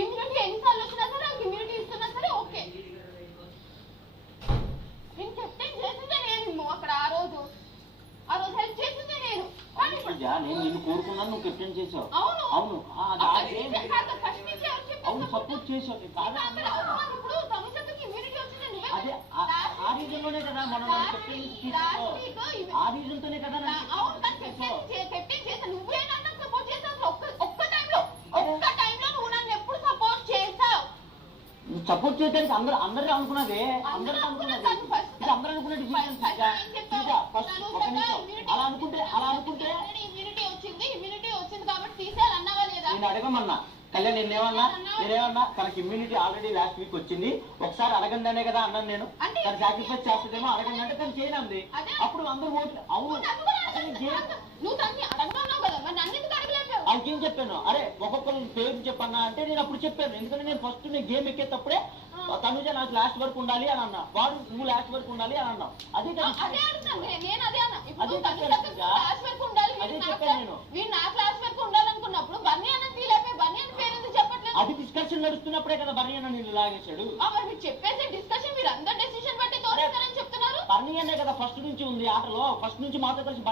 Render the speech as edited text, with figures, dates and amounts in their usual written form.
Immunity ఎన్నిసార్లు వచ్చినా సరే ఇమ్యూనిటీ ఇస్తున్నా సరే ఓకే. నేను కెప్టెన్ చేసిందే నేను అక్కడ ఆ రోజు హెల్ప్ చేసిందే నేను. నేను నిన్ను కోరుకున్నాను, నువ్వు కెప్టెన్ చేసావు. అవును అవును అవును సపోర్ట్ చేసావు. ఇప్పుడు తమిళకి ఇమ్యూనిటీ వచ్చిందండి. అదే ఆ రీజన్ లోనే కదా మనం ఆ రీజన్ తోనే కదా కెప్టెన్ చేసా. నువ్వే నన్ను సపోర్ట్ చేసావు ఒక్క టైంలో నువ్వు నన్ను ఎప్పుడు సపోర్ట్ చేసావు? సపోర్ట్ చేయడానికి అందరూ అనుకున్నది, అందరూ అనుకున్నది, అందరూ అనుకున్నది. అలా అనుకుంటే ఇమ్యూనిటీ వచ్చింది కాబట్టి తీసేయాలి అన్నావా లేదా? నేను అడగమన్నా కళ్యాణ్, నేనేమన్నా తనకి ఇమ్యూనిటీ ఆల్రెడీ లాస్ట్ వీక్ వచ్చింది, ఒకసారి అడగండి అనే కదా అన్నాను నేను. తను సాక్రిఫైస్ చేస్తుందేమో అడగండి అంటే తను చేయనంది. అప్పుడు అందరూ ఓట్లు అవును ఏం చెప్పాను, అరే ఒక్కొక్కరు పేరు చెప్పన్నా అంటే నేను అప్పుడు చెప్పాను. ఎందుకంటే నేను ఫస్ట్ నేను గేమ్ ఎక్కేటప్పుడే తనుజ నాకు లాస్ట్ వరకు ఉండాలి అని అన్నా, వాడు నువ్వు లాస్ట్ వరకు ఉండాలి అని అన్నావు. అదే చెప్పాను నేను. అది డిస్కషన్ నడుస్తున్నప్పుడే కదా బర్నీ అన్న నిన్ను లాగేశాడు. చెప్పేసి డిస్కషన్ మీరు అందరు డెసిషన్ బట్టి తోస్తారని చెప్తున్నారు. బర్నీ అనే కదా ఫస్ట్ నుంచి ఉంది ఆటలో, ఫస్ట్ నుంచి మాతో కలిసి